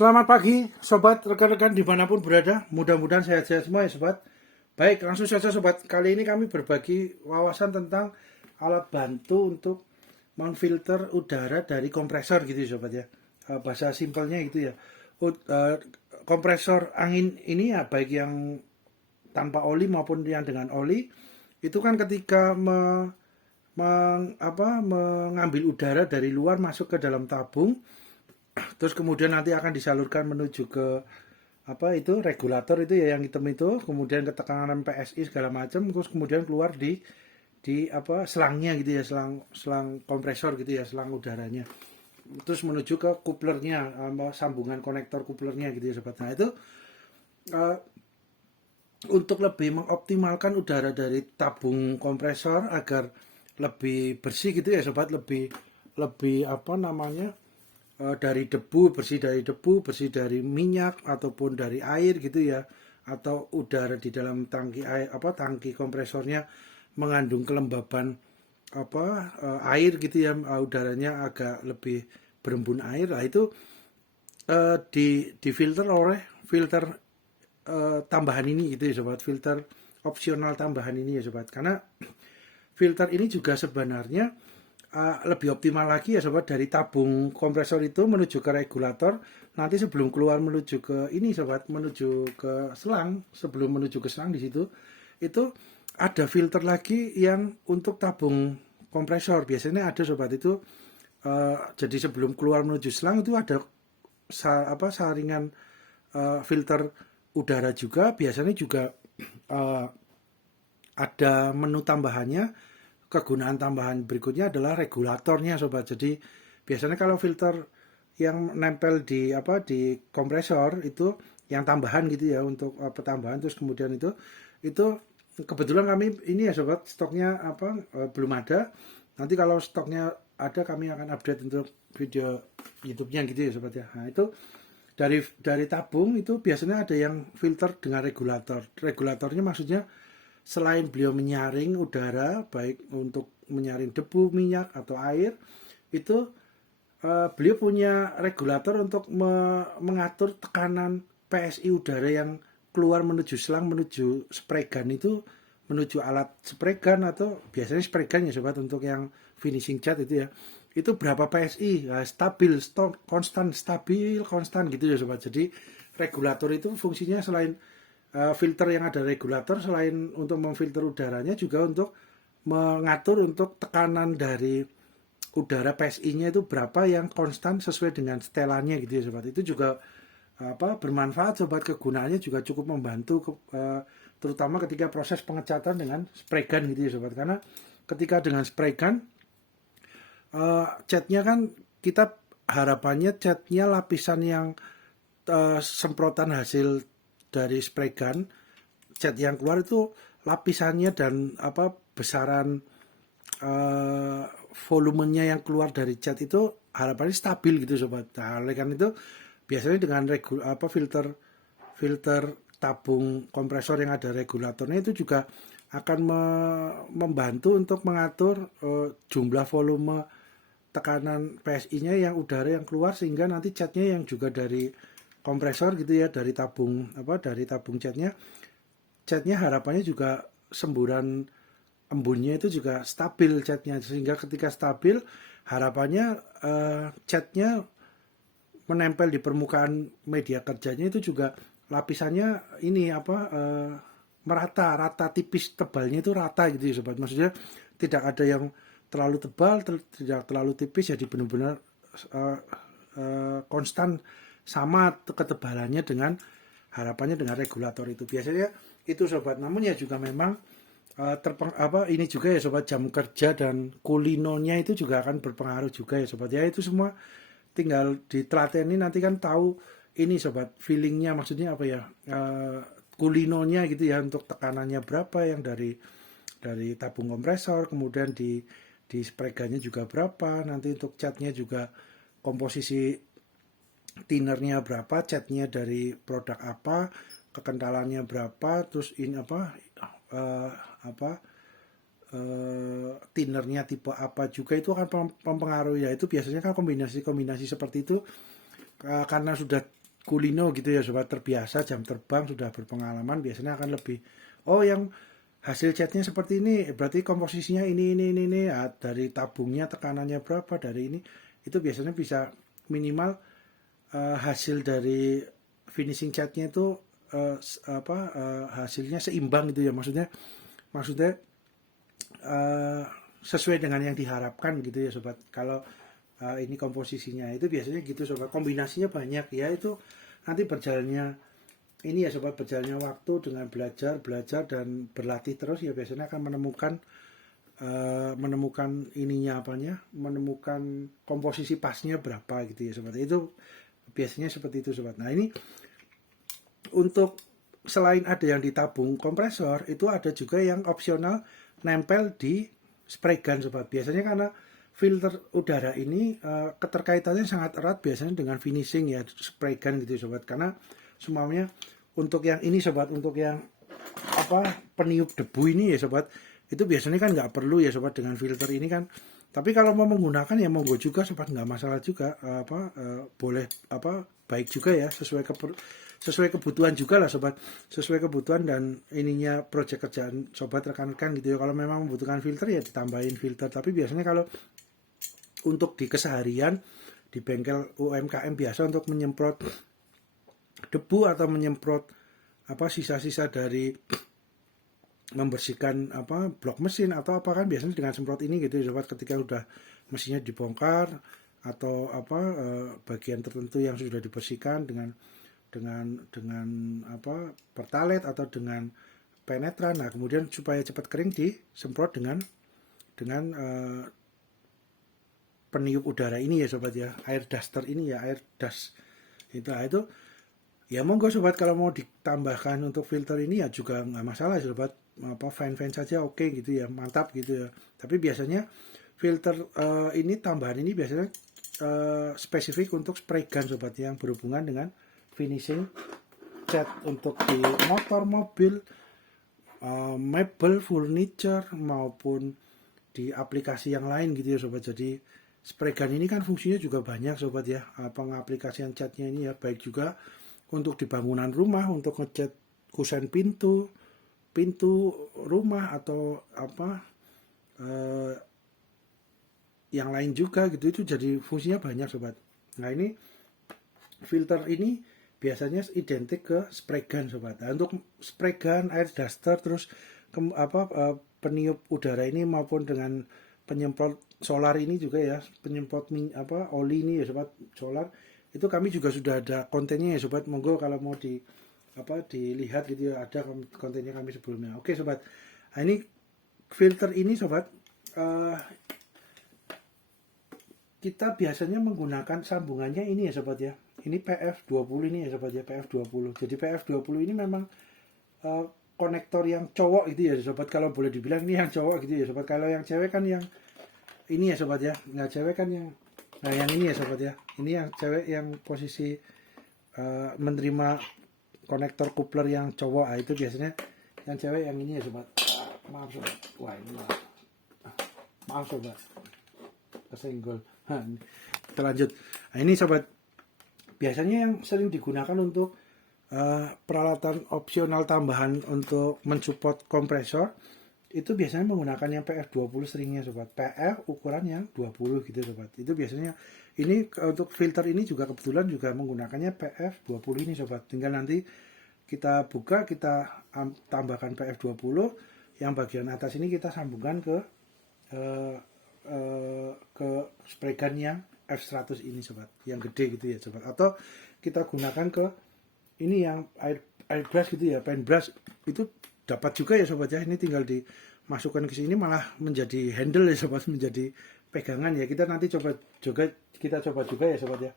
Selamat pagi, sobat, rekan-rekan dimanapun berada. Mudah-mudahan sehat-sehat semua ya, sobat. Baik, langsung saja, sobat. Kali ini kami berbagi wawasan tentang alat bantu untuk memfilter udara dari kompresor gitu ya, sobat ya. Bahasa simpelnya gitu ya. Kompresor angin ini ya, baik yang tanpa oli maupun yang dengan oli, itu kan ketika mengambil udara dari luar masuk ke dalam tabung, terus kemudian nanti akan disalurkan menuju ke apa itu regulator itu ya yang hitam itu, kemudian ke tekanan PSI segala macam, terus kemudian keluar di apa selangnya gitu ya, selang selang kompresor gitu ya, selang udaranya, terus menuju ke couplernya, sambungan konektor couplernya gitu ya, sobat. Nah itu uh, untuk lebih mengoptimalkan udara dari tabung kompresor agar lebih bersih gitu ya, sobat, lebih lebih apa namanya, dari debu, bersih dari minyak ataupun dari air gitu ya, atau udara di dalam tangki air, apa tangki kompresornya mengandung kelembaban apa, air gitu ya, udaranya agak lebih berembun air. Nah itu difilter oleh filter tambahan ini gitu ya, sobat, filter opsional tambahan ini ya, sobat, karena filter ini juga sebenarnya lebih optimal lagi ya, sobat, dari tabung kompresor itu menuju ke regulator. Nanti sebelum keluar menuju ke ini, sobat, menuju ke selang, sebelum menuju ke selang di situ itu ada filter lagi yang untuk tabung kompresor. Biasanya ada, sobat, itu jadi sebelum keluar menuju selang itu ada saringan filter udara juga. Biasanya juga uh, ada menu tambahannya. Kegunaan tambahan berikutnya adalah regulatornya, sobat. Jadi biasanya kalau filter yang nempel di apa di kompresor itu yang tambahan gitu ya, untuk apa tambahan, terus kemudian itu kebetulan kami ini ya, sobat, stoknya apa belum ada. Nanti kalau stoknya ada kami akan update untuk video YouTube-nya gitu ya, sobat ya. Nah itu dari tabung itu biasanya ada yang filter dengan regulator. Regulatornya maksudnya selain beliau menyaring udara, baik untuk menyaring debu, minyak, atau air, itu beliau punya regulator untuk mengatur tekanan PSI udara yang keluar menuju selang, menuju spray gun itu, menuju alat spray gun, atau biasanya spray gun ya, sobat, untuk yang finishing cat itu ya. Itu berapa PSI, ya, stabil, konstan, stabil, konstan gitu ya, sobat. Jadi regulator itu fungsinya selain filter yang ada regulator, selain untuk memfilter udaranya, juga untuk mengatur untuk tekanan dari udara PSI-nya itu berapa yang konstan sesuai dengan setelannya gitu ya, sobat. Itu juga apa bermanfaat, sobat. Kegunaannya juga cukup membantu terutama ketika proses pengecatan dengan spray gun gitu ya, sobat. Karena ketika dengan spray gun, catnya kan kita harapannya catnya lapisan yang semprotan hasil dari spray gun, cat yang keluar itu lapisannya dan apa besaran uh, volumenya yang keluar dari cat itu harapannya stabil gitu, sobat. Nah, oleh karena itu biasanya dengan filter filter tabung kompresor yang ada regulatornya itu juga akan membantu untuk mengatur jumlah volume tekanan PSI-nya yang udara yang keluar, sehingga nanti catnya yang juga dari kompresor gitu ya, dari tabung catnya harapannya juga semburan embunnya itu juga stabil catnya, sehingga ketika stabil harapannya catnya menempel di permukaan media kerjanya itu juga lapisannya ini apa merata, rata, tipis, tebalnya itu rata gitu ya, sobat. Maksudnya tidak ada yang terlalu tebal, tidak terlalu tipis, jadi benar-benar uh, konstan sama ketebalannya dengan harapannya dengan regulator itu. Biasanya itu, sobat. Namun ya juga memang ini juga ya, sobat, jam kerja dan kulinonya itu juga akan berpengaruh juga ya, sobat. Ya itu semua tinggal ditelateni, nanti kan tahu ini, sobat, feelingnya, maksudnya apa ya, kulinonya gitu ya, untuk tekanannya berapa yang dari tabung kompresor, kemudian di spregannya juga berapa, nanti untuk catnya juga komposisi tinernya berapa, catnya dari produk apa, kekentalannya berapa, terus ini uh, apa tinernya tipe apa juga itu akan mempengaruhi ya. Itu biasanya kan kombinasi-kombinasi seperti itu karena sudah kulino gitu ya sobat, terbiasa jam terbang, sudah berpengalaman, biasanya akan lebih, oh yang hasil catnya seperti ini berarti komposisinya ini ya, dari tabungnya tekanannya berapa, dari ini itu biasanya bisa minimal hasil dari finishing catnya itu hasilnya seimbang gitu ya, maksudnya eh, sesuai dengan yang diharapkan gitu ya sobat. Kalau ini komposisinya itu biasanya gitu sobat, kombinasinya banyak ya, itu nanti berjalannya ini ya sobat, berjalannya waktu dengan belajar dan berlatih terus ya, biasanya akan menemukan ininya apanya, menemukan komposisi pasnya berapa gitu ya sobat. Itu biasanya seperti itu sobat. Nah ini untuk selain ada yang ditabung kompresor, itu ada juga yang opsional nempel di spray gun sobat. Biasanya karena filter udara ini keterkaitannya sangat erat biasanya dengan finishing ya, spray gun gitu sobat. Karena semuanya untuk yang ini sobat, untuk yang peniup debu ini ya sobat, itu biasanya kan nggak perlu ya sobat dengan filter ini kan. Tapi kalau mau menggunakan ya monggo juga sobat, nggak masalah juga, boleh baik juga ya, sesuai kebutuhan juga lah sobat, sesuai kebutuhan dan ininya project kerjaan sobat, rekan-rekan gitu ya. Kalau memang membutuhkan filter ya ditambahin filter, tapi biasanya kalau untuk di keseharian di bengkel UMKM biasa untuk menyemprot debu atau menyemprot sisa-sisa dari membersihkan blok mesin atau apa kan biasanya dengan semprot ini gitu ya sobat, ketika udah mesinnya dibongkar atau bagian tertentu yang sudah dibersihkan dengan pertalite atau dengan penetran. Nah kemudian supaya cepat kering disemprot dengan peniup udara ini ya sobat ya, air duster ini ya, air dust itu ya monggo sobat, kalau mau ditambahkan untuk filter ini ya juga nggak masalah sobat, fine saja, oke gitu ya, mantap gitu ya. Tapi biasanya filter ini tambahan ini biasanya spesifik untuk spray gun sobat, yang berhubungan dengan finishing cat untuk di motor, mobil, mebel, furniture maupun di aplikasi yang lain gitu ya sobat. Jadi spray gun ini kan fungsinya juga banyak sobat ya, pengaplikasian catnya ini ya, baik juga untuk di bangunan rumah, untuk ngecat kusen pintu rumah atau yang lain juga gitu, itu jadi fungsinya banyak sobat. Nah ini filter ini biasanya identik ke spray gun sobat. Nah, untuk spray gun, air duster, terus peniup udara ini maupun dengan penyemprot solar ini juga ya, penyemprot oli ini ya sobat, solar itu kami juga sudah ada kontennya ya sobat, monggo kalau mau dilihat gitu ya, ada kontennya kami sebelumnya. Oke sobat, nah ini filter ini sobat, kita biasanya menggunakan sambungannya ini ya sobat ya, ini PF20 ini ya sobat ya, PF20. Jadi PF20 ini memang konektor yang cowok gitu ya sobat, kalau boleh dibilang ini yang cowok gitu ya sobat. Kalau yang cewek kan yang ini ya sobat ya, nggak cewek kan yang yang ini ya sobat ya, ini yang cewek yang posisi menerima konektor coupler yang cowok. Itu biasanya yang cewek yang ini ya sobat. Maaf sobat, wah ini maaf sobat, kesenggol. Kita lanjut. Nah ini sobat, biasanya yang sering digunakan untuk peralatan opsional tambahan untuk mensupport kompresor itu biasanya menggunakan yang PF20 seringnya sobat, PF ukuran yang 20 gitu sobat. Itu biasanya ini untuk filter ini juga kebetulan juga menggunakannya PF20 ini sobat. Tinggal nanti kita buka, kita tambahkan PF20, yang bagian atas ini kita sambungkan ke spray gun yang F100 ini sobat, yang gede gitu ya sobat. Atau kita gunakan ke ini yang air brush gitu ya, paint brush, itu dapat juga ya sobat ya. Ini tinggal dimasukkan ke sini malah menjadi handle ya sobat, menjadi pegangan ya. Kita nanti coba juga ya sobat ya.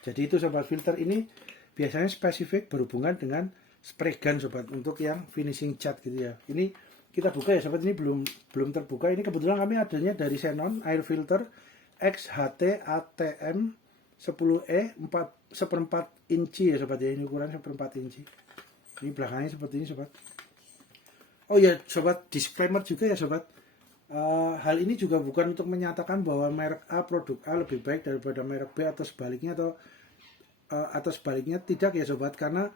Jadi itu sobat, filter ini biasanya spesifik berhubungan dengan spray gun sobat, untuk yang finishing cat gitu ya. Ini kita buka ya sobat, ini belum terbuka. Ini kebetulan kami adanya dari Xenon air filter XHT ATM 10E 1/4 inci ya sobat ya, ini ukuran 1/4 inci. Ini belakangnya seperti ini sobat. Oh ya sobat, disclaimer juga ya sobat, hal ini juga bukan untuk menyatakan bahwa merek A, produk A lebih baik daripada merek B atau sebaliknya, atau atau sebaliknya tidak ya sobat, karena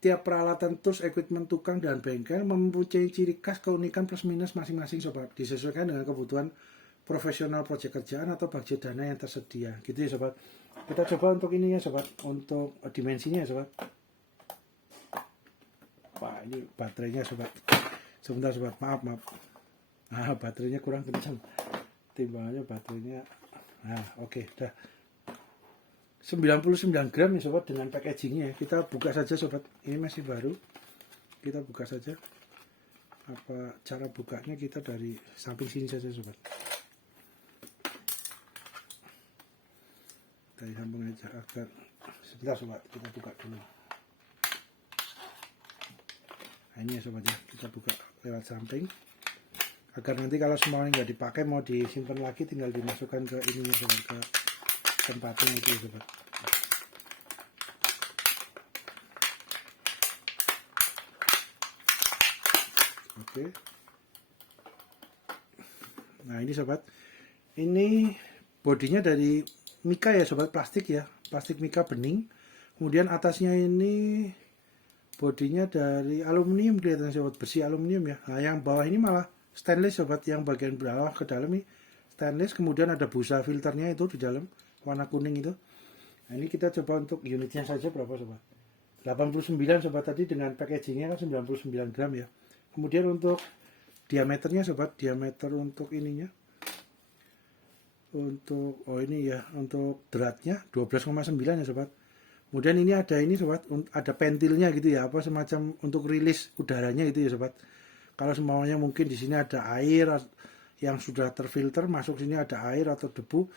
tiap peralatan tools, equipment tukang dan bengkel mempunyai ciri khas, keunikan plus minus masing-masing sobat, disesuaikan dengan kebutuhan profesional proyek kerjaan atau budget dana yang tersedia gitu ya sobat. Kita coba untuk ininya sobat, untuk dimensinya ya sobat. Wah, ini baterainya sobat, sebentar sobat, maaf baterainya kurang kencang, timbangannya baterainya. Nah oke, udah 99 gram ya sobat dengan packagingnya. Kita buka saja sobat, ini masih baru, kita buka saja. Apa cara bukanya, kita dari samping sini saja sobat, dari samping aja agar sebentar sobat, kita buka dulu. Nah ini ya sobat ya, kita buka lewat samping agar nanti kalau semuanya nggak dipakai mau disimpan lagi tinggal dimasukkan ke ininya sobat, ke tempatnya itu ya sobat. Oke. Nah ini sobat, ini bodinya dari mika ya sobat, plastik ya, plastik mika bening. Kemudian atasnya ini bodinya dari aluminium, kelihatan sobat, besi aluminium ya. Nah yang bawah ini malah stainless sobat, yang bagian bawah ke dalam ini stainless. Kemudian ada busa filternya itu di dalam warna kuning itu. Nah ini kita coba untuk unitnya saja berapa sobat, 89 sobat, tadi dengan packagingnya kan 99 gram ya. Kemudian untuk diameternya sobat, diameter untuk ininya, untuk ini ya, untuk dratnya 12,9 ya sobat. Kemudian ini ada ini sobat, ada pentilnya gitu ya, apa semacam untuk rilis udaranya itu ya sobat. Kalau semuanya mungkin di sini ada air yang sudah terfilter, masuk sini ada air atau debu,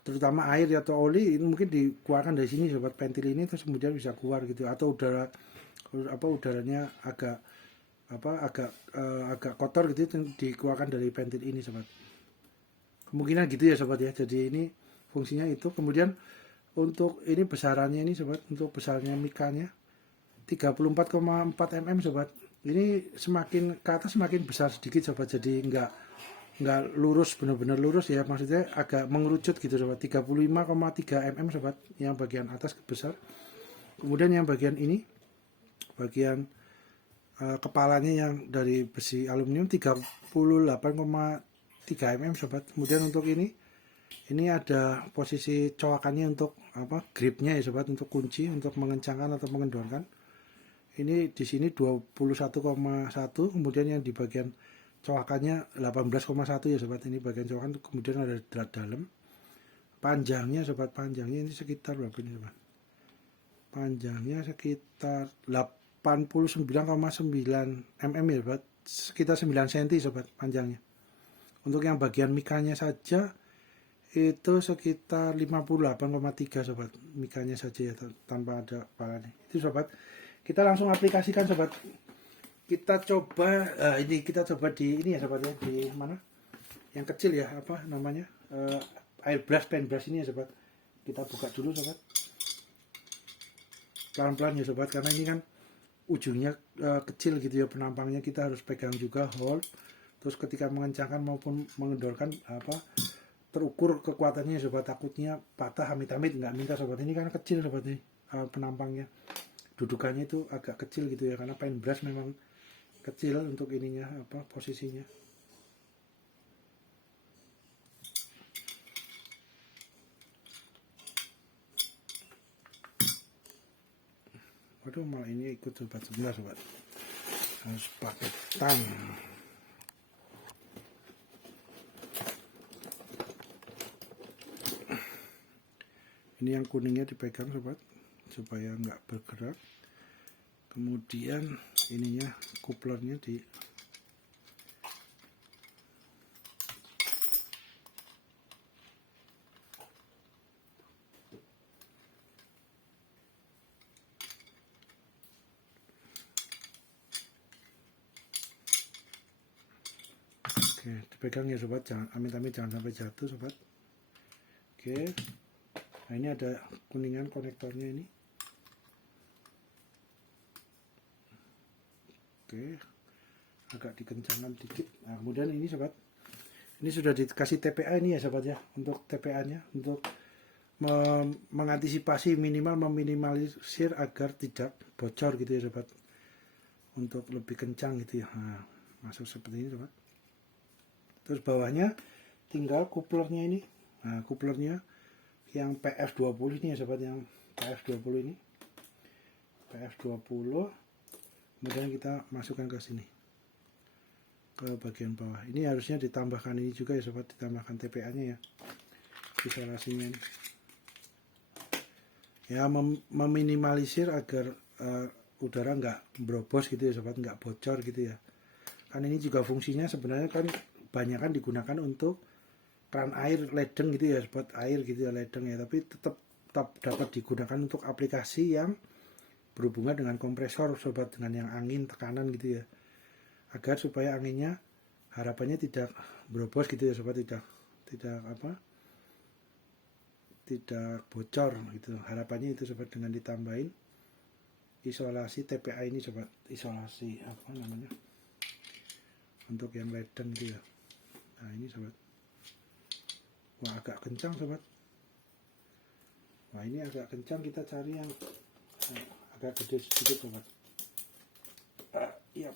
terutama air atau oli, ini mungkin dikeluarkan dari sini sobat, pentil ini, terus kemudian bisa keluar gitu. Atau udara apa udaranya agak kotor gitu, dikeluarkan dari pentil ini sobat. Kemungkinan gitu ya sobat ya. Jadi ini fungsinya itu. Kemudian untuk ini besarannya ini sobat, untuk besarnya mikanya 34,4 mm sobat. Ini semakin ke atas semakin besar sedikit sobat, jadi nggak lurus, benar-benar lurus ya, maksudnya agak mengerucut gitu sobat. 35,3 mm sobat, yang bagian atas besar. Kemudian yang bagian ini, bagian kepalanya yang dari besi aluminium 38,3 mm sobat. Kemudian untuk ini ada posisi coakannya untuk gripnya ya sobat, untuk kunci, untuk mengencangkan atau mengendorkan. Ini di sini 21,1, kemudian yang di bagian coakannya 18,1 ya sobat. Ini bagian coakan, kemudian ada drat dalam. Panjangnya sobat, panjangnya ini sekitar berapa ini sobat? Panjangnya sekitar 89,9 mm ya sobat, sekitar 9 cm sobat panjangnya. Untuk yang bagian mikanya saja itu sekitar 58,3 sobat, mikanya saja ya, tanpa ada kepalanya. Itu sobat, kita langsung aplikasikan sobat. Kita coba ini kita coba di ini ya sobat ya, di mana yang kecil ya, apa namanya, airbrush, paintbrush ini ya sobat. Kita buka dulu sobat, pelan-pelan ya sobat, karena ini kan ujungnya kecil gitu ya, penampangnya kita harus pegang juga, hold. Terus ketika mengencangkan maupun mengendorkan terukur kekuatannya sobat, takutnya patah amit-amit, nggak minta sobat. Ini kan kecil sobat nih, penampangnya, dudukannya itu agak kecil gitu ya, karena paintbrush memang kecil untuk ininya, posisinya. Waduh, malah ini ikut sobat, sebentar sobat, harus pakai tang. Ini yang kuningnya dipegang sobat, supaya nggak bergerak. Kemudian ininya, kuplernya di dipegang ya sobat, jangan amit-amit, jangan sampai jatuh sobat. Oke. Nah ini ada kuningan konektornya ini. Oke, agak dikencangkan dikit. Nah kemudian ini sobat, ini sudah dikasih TPA ini ya sobat ya, untuk TPA nya, untuk mengantisipasi meminimalisir agar tidak bocor gitu ya sobat, untuk lebih kencang gitu ya. Nah, masuk seperti ini sobat. Terus bawahnya tinggal kuplernya ini. Nah, kuplernya yang PF20 ini ya sobat, yang PF20 ini. PF20, kemudian kita masukkan ke sini, ke bagian bawah. Ini harusnya ditambahkan ini juga ya sobat, ditambahkan TPA-nya ya, isolasinya ini. Ya, meminimalisir agar udara nggak berobos gitu ya sobat, nggak bocor gitu ya. Kan ini juga fungsinya sebenarnya kan banyak kan digunakan untuk keran air ledeng gitu ya sobat, air gitu ya ledeng ya, tapi tetap dapat digunakan untuk aplikasi yang berhubungan dengan kompresor sobat, dengan yang angin tekanan gitu ya, agar supaya anginnya harapannya tidak berobos gitu ya sobat, tidak bocor gitu. Harapannya itu sobat, dengan ditambahin isolasi TPA ini sobat, isolasi apa namanya, untuk yang ledeng gitu ya. Nah ini sobat, wah agak kencang sobat, wah ini agak kencang, kita cari yang agak gede sedikit sobat. Iya.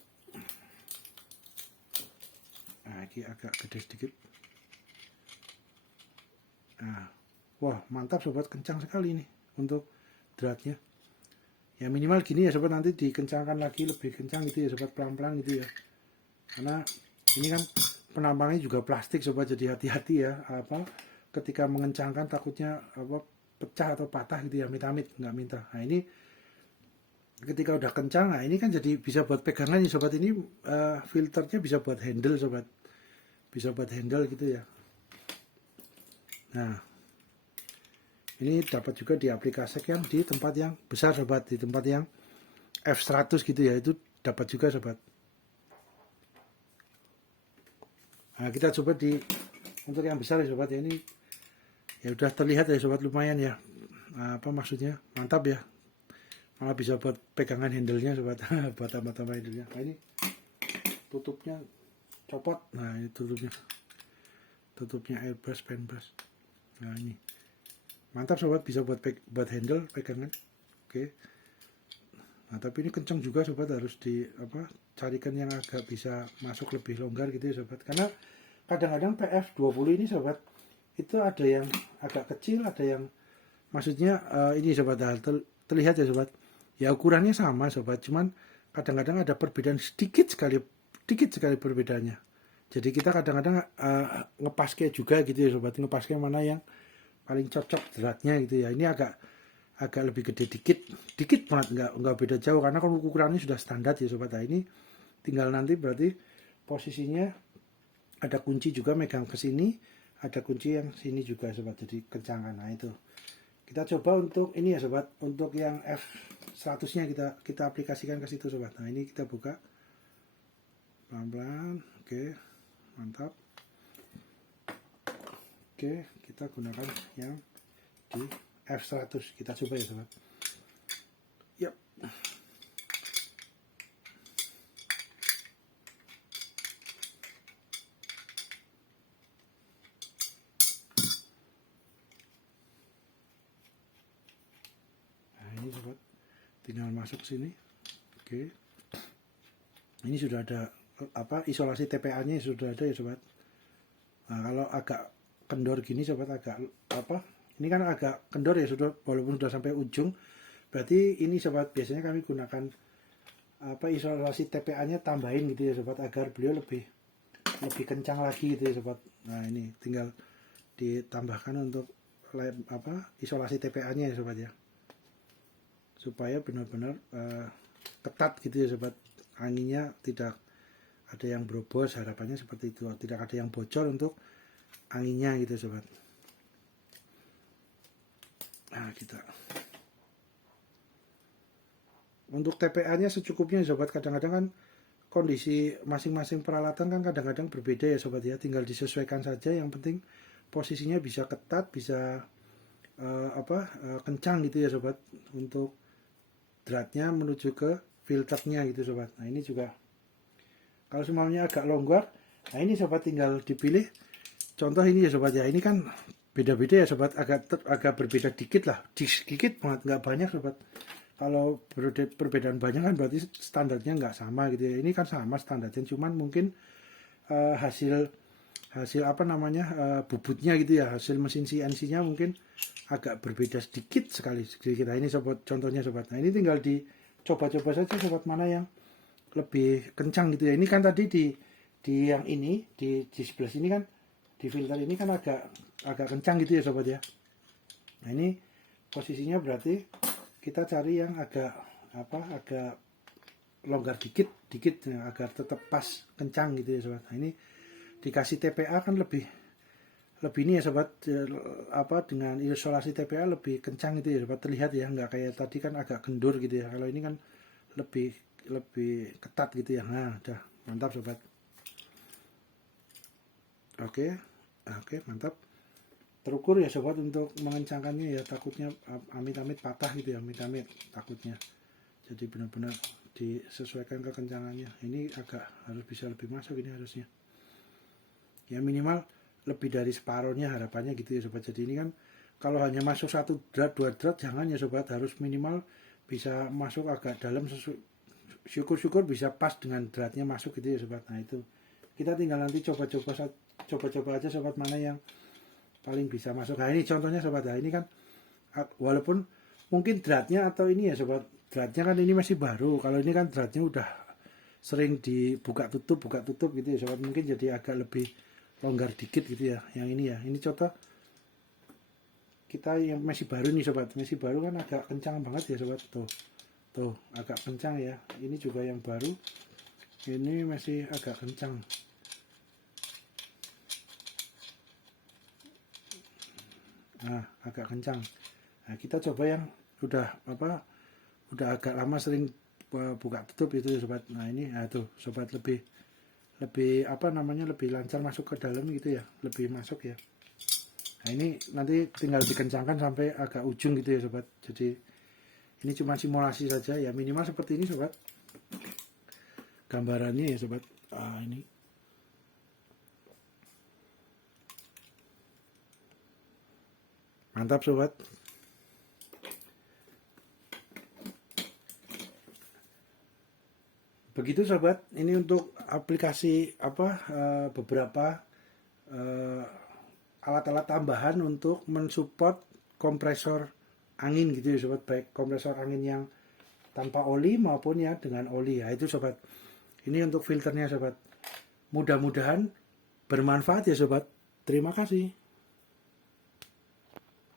Nah ini agak gede sedikit. Nah, wah mantap sobat, kencang sekali nih untuk dratnya. Ya minimal gini ya sobat, nanti dikencangkan lagi lebih kencang gitu ya sobat, pelan-pelan gitu ya. Karena ini kan penampangnya juga plastik sobat, jadi hati-hati ya, apa ketika mengencangkan takutnya apa pecah atau patah gitu ya, amit-amit nggak minta. Nah ini ketika udah kencang, nah ini kan jadi bisa buat pegangan nih sobat, ini filternya bisa buat handle sobat, bisa buat handle gitu ya. Nah ini dapat juga diaplikasikan di tempat yang besar sobat, di tempat yang F100 gitu ya, itu dapat juga sobat. Nah kita coba untuk yang besar ya sobat ya, ini ya udah terlihat ya sobat, lumayan ya, nah, apa maksudnya mantap ya, malah bisa buat pegangan handle-nya sobat. Buat tambah-tambah handle-nya. Nah ini tutupnya copot, nah ini tutupnya airbrush pen brush. Nah ini mantap sobat, bisa buat handle pegangan. Oke. Nah tapi ini kencang juga sobat, harus carikan yang agak bisa masuk lebih longgar gitu ya sobat, karena kadang-kadang PF20 ini sobat itu ada yang agak kecil, ada yang maksudnya ini sobat, terlihat ya sobat ya, ukurannya sama sobat, cuman kadang-kadang ada perbedaan sedikit sekali perbedaannya. Jadi kita kadang-kadang ngepaske juga gitu ya sobat, ngepaske mana yang paling cocok dratnya gitu ya. Ini agak lebih gede dikit banget, nggak beda jauh, karena kan ukurannya sudah standar ya sobat. Nah ini tinggal nanti berarti posisinya ada kunci juga, megang ke sini, ada kunci yang sini juga sobat, jadi kencangkan. Nah itu kita coba untuk ini ya sobat, untuk yang F100 nya kita aplikasikan ke situ sobat. Nah ini kita buka pelan-pelan. Oke mantap. Oke, kita gunakan yang di F100, kita coba ya sobat. Yap. Nah ini sobat, tinggal masuk sini. Oke, ini sudah ada isolasi TPA-nya sudah ada ya sobat. Nah kalau agak kendor gini sobat, ini kan agak kendor ya sudah, walaupun sudah sampai ujung, berarti ini sobat biasanya kami gunakan isolasi TPA-nya tambahin gitu ya sobat, agar beliau lebih kencang lagi gitu ya sobat. Nah ini tinggal ditambahkan untuk isolasi TPA-nya ya sobat ya, supaya benar-benar ketat gitu ya sobat, anginnya tidak ada yang berobos, harapannya seperti itu, tidak ada yang bocor untuk anginnya gitu sobat. Nah kita untuk TPA-nya secukupnya sobat, kadang-kadang kan kondisi masing-masing peralatan kan kadang-kadang berbeda ya sobat ya, tinggal disesuaikan saja, yang penting posisinya bisa ketat, bisa kencang gitu ya sobat, untuk dratnya menuju ke filternya gitu sobat. Nah ini juga kalau semuanya agak longgar, nah ini sobat tinggal dipilih. Contoh ini ya sobat ya, ini kan beda-beda ya sobat, agak berbeda dikit lah, dikit banget, nggak banyak sobat. Kalau perbedaan banyak kan berarti standarnya nggak sama gitu ya. Ini kan sama standarnya, cuman mungkin hasil apa namanya, bubutnya gitu ya, hasil mesin CNC-nya mungkin agak berbeda sedikit sekali sedikit. Nah ini sobat contohnya sobat. Nah ini tinggal dicoba-coba saja sobat, mana yang lebih kencang gitu ya. Ini kan tadi di yang ini di sebelah sini kan, di filter ini kan agak kencang gitu ya sobat ya. Nah ini posisinya berarti kita cari yang agak longgar dikit ya, agar tetap pas kencang gitu ya sobat. Nah ini dikasih TPA kan lebih ini ya sobat, dengan isolasi TPA lebih kencang gitu ya sobat, terlihat ya, nggak kayak tadi kan agak kendur gitu ya. Kalau ini kan lebih ketat gitu ya. Nah udah mantap sobat. Oke mantap, terukur ya sobat untuk mengencangkannya ya, takutnya amit-amit patah gitu ya, amit-amit takutnya. Jadi benar-benar disesuaikan kekencangannya. Ini agak harus bisa lebih masuk ini harusnya ya, minimal lebih dari separohnya harapannya gitu ya sobat. Jadi ini kan kalau hanya masuk 1 drat 2 drat jangan ya sobat, harus minimal bisa masuk agak dalam, syukur-syukur bisa pas dengan dratnya masuk gitu ya sobat. Nah itu kita tinggal nanti coba-coba aja sobat, mana yang paling bisa masuk. Nah ini contohnya sobat. Nah ini kan walaupun mungkin dratnya atau ini ya sobat, dratnya kan ini masih baru, kalau ini kan dratnya udah sering dibuka tutup gitu ya sobat, mungkin jadi agak lebih longgar dikit gitu ya. Yang ini ya, ini contoh kita yang masih baru nih sobat, masih baru kan agak kencang banget ya sobat. Tuh agak kencang ya. Ini juga yang baru, ini masih agak kencang. Nah agak kencang. Nah kita coba yang udah agak lama sering buka tutup itu ya sobat. Nah ini tuh sobat, lebih lebih lancar masuk ke dalam gitu ya, lebih masuk ya. Nah ini nanti tinggal dikencangkan sampai agak ujung gitu ya sobat. Jadi ini cuma simulasi saja ya, minimal seperti ini sobat gambarannya ya sobat. Ini mantap sobat. Begitu sobat, ini untuk aplikasi beberapa alat-alat tambahan untuk mensupport kompresor angin gitu ya sobat, baik kompresor angin yang tanpa oli maupun ya dengan oli ya. Itu sobat, ini untuk filternya sobat. Mudah-mudahan bermanfaat ya sobat. Terima kasih.